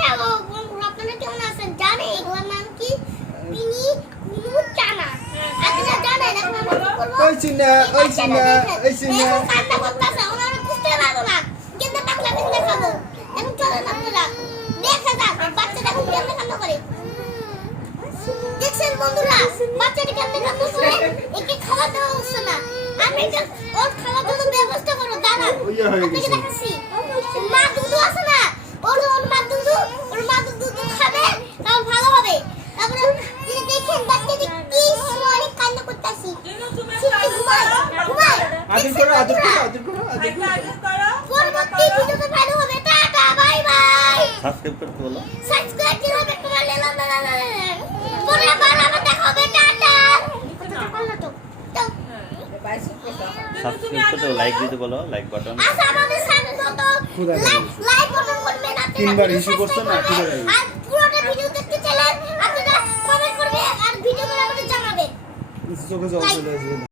Hello বন্ধুরা আপনারা কেমন আছেন? জানেন এগুলোর নাম কি? তিনি কুনু চানা আপনারা জানেন এখন আমরা কি করব? ওই চিনা ওই চিনা ওই চিনা। কান্না করতেছে ওনারা বুঝতে পারব না। কিন্তু পাতলা পিস দেখাবো এখন চলেন আপনারা দেখা যাক বাচ্চাটা এখন কেমনে কান্না করে? দেখছেন বন্ধুরা বাচ্চাটা কেমনে কান্না করে? একে খাওয়া দেওয়া হচ্ছে না। আমি ওর খাওয়া দাওয়ার ব্যবস্থা করো দাঁড়ান। আপনাকে দেখাচ্ছি মা দুধ আছে না ওর ওর মা দুধ ওর মা দুধ দুধ খাবে তাও ভালো হবে তারপরে এই যে দেখেন বাচ্চাটি কি অনেক কান্না করতেছি ঠিক ঘুমায় ঘুমায় আদর করো আদর করো আদর করো আদর করো। পরবর্তী ভিডিওতে ভালো হবে। টাটা বাই বাই সাবস্ক্রাইব করতে বলো। সাবস্ক্রাইব দিতে হবে তোমার লেলা লা লা লা লা পরে আবার আবার দেখা হবে টাটা। সাবস্ক্রাইব করতে লাইক দিতে বলো লাইক বাটন আচ্ছা আমাদের মতো লাইক লাইক বাটন করবেন আপনারা তিনবার হিসু করছ না, ক্ষুধা আর পুরোটা ভিডিও দেখতে চাইলে আপনারা কমেন্ট করবেন আর ভিডিওগুলো আমাদের জানাবেন চোখে জল চলে আসবে।